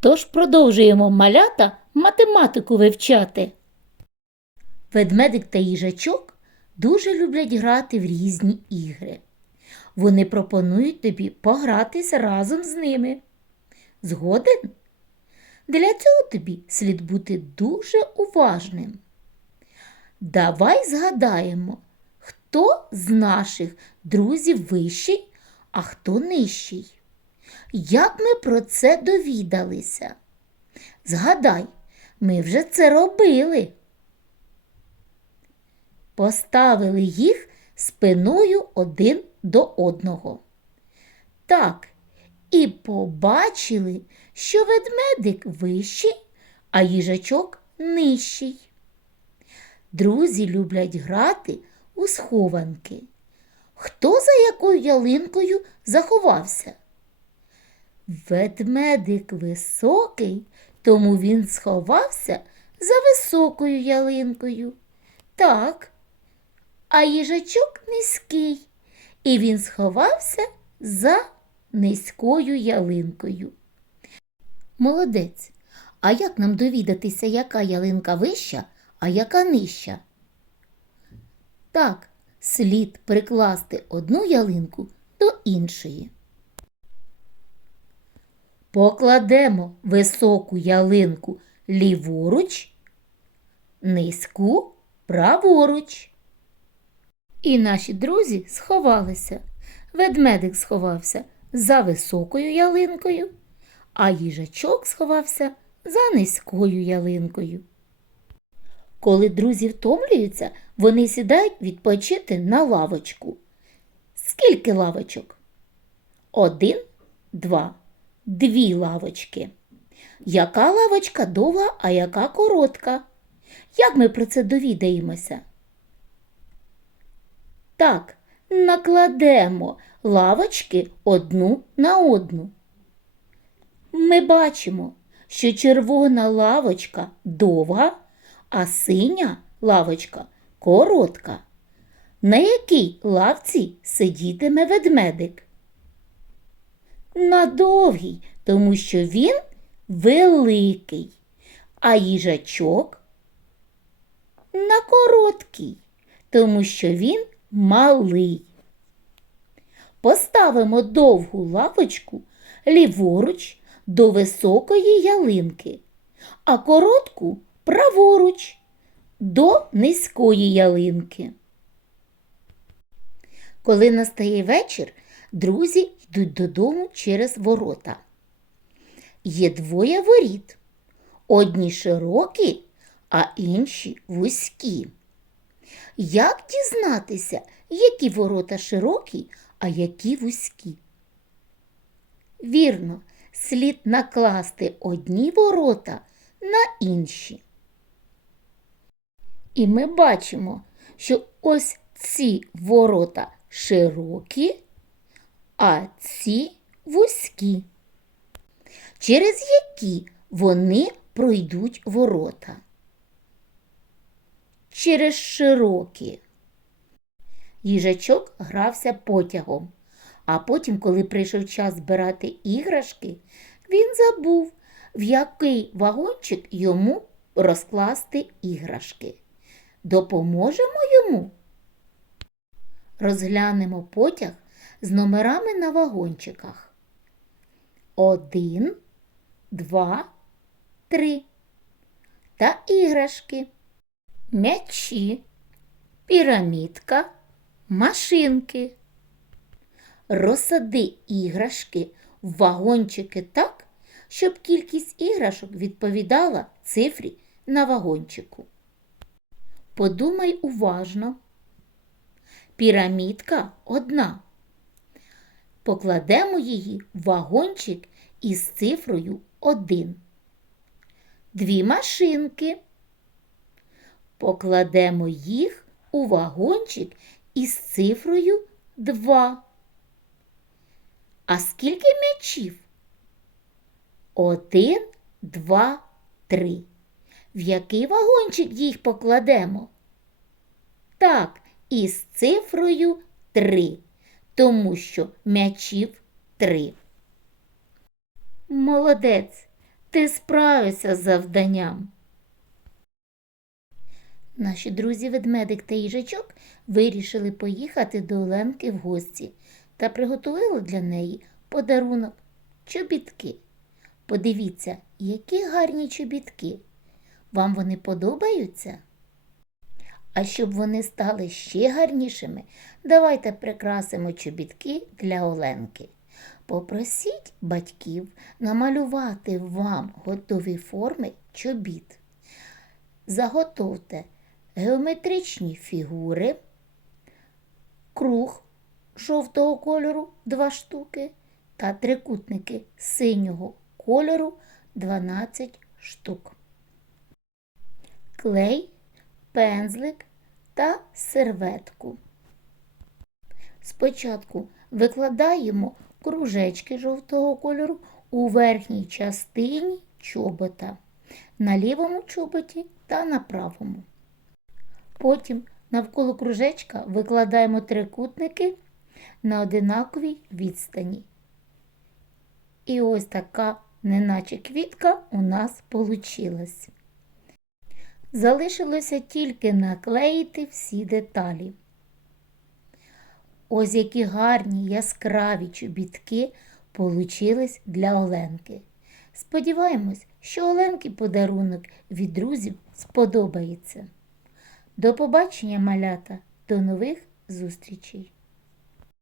Тож продовжуємо малята математику вивчати. Ведмедик та їжачок дуже люблять грати в різні ігри. Вони пропонують тобі погратися разом з ними. Згоден? Для цього тобі слід бути дуже уважним. Давай згадаємо, хто з наших друзів вищий, а хто нижчий. Як ми про це довідалися? Згадай, ми вже це робили. Поставили їх спиною один до одного. Так, і побачили, що ведмедик вищий, а їжачок нижчий. Друзі люблять грати у схованки. Хто за якою ялинкою заховався? Ведмедик високий, тому він сховався за високою ялинкою. Так, а їжачок низький, і він сховався за низькою ялинкою. Молодець. А як нам довідатися, яка ялинка вища, а яка нижча? Так, слід прикласти одну ялинку до іншої. Покладемо високу ялинку ліворуч, низьку праворуч. І наші друзі сховалися. Ведмедик сховався за високою ялинкою, а їжачок сховався за низькою ялинкою. Коли друзі втомлюються, вони сідають відпочити на лавочку. Скільки лавочок? Один, два, дві лавочки. Яка лавочка довга, а яка коротка? Як ми про це довідаємося? Так, накладемо лавочки одну на одну. Ми бачимо, що червона лавочка довга, а синя лавочка коротка. На якій лавці сидітиме ведмедик? На довгій, тому що він великий, а їжачок на короткій, тому що він малий. Поставимо довгу лавочку ліворуч до високої ялинки, а коротку праворуч до низької ялинки. Коли настає вечір, друзі йдуть додому через ворота. Є двоє воріт. Одні широкі, а інші вузькі. Як дізнатися, які ворота широкі, а які вузькі? Вірно, слід накласти одні ворота на інші. І ми бачимо, що ось ці ворота широкі, а ці вузькі, через які вони пройдуть ворота. Через широкі. Їжачок грався потягом, а потім, коли прийшов час збирати іграшки, він забув, в який вагончик йому розкласти іграшки. Допоможемо йому? Розглянемо потяг з номерами на вагончиках. Один, два, три. Та іграшки, м'ячі, пірамідка, машинки. Розсади іграшки в вагончики так, щоб кількість іграшок відповідала цифрі на вагончику. Подумай уважно. Пірамідка одна. Покладемо її в вагончик із цифрою 1. Дві машинки. Покладемо їх у вагончик із цифрою 2. А скільки м'ячів? Один, два, три. В який вагончик їх покладемо? Так, із цифрою 3, тому що м'ячів 3. Молодець. ти справишся з завданням. Наші друзі ведмедик та їжачок вирішили поїхати до Оленки в гості та приготували для неї подарунок чобітки. Подивіться, які гарні чобітки. Вам вони подобаються? А щоб вони стали ще гарнішими, давайте прикрасимо чобітки для Оленки. Попросіть батьків намалювати вам готові форми чобіт. Заготовте геометричні фігури, круг жовтого кольору 2 штуки та трикутники синього кольору 12 штук. Клей, пензлик та серветку. Спочатку викладаємо кружечки жовтого кольору у верхній частині чобота, на лівому чоботі та на правому. Потім навколо кружечка викладаємо трикутники на одинаковій відстані. І ось така, неначе квітка, у нас получилась. Залишилося тільки наклеїти всі деталі. Ось які гарні яскраві чобітки получились для Оленки. Сподіваємось, що Оленки подарунок від друзів сподобається. До побачення, малята, до нових зустрічей!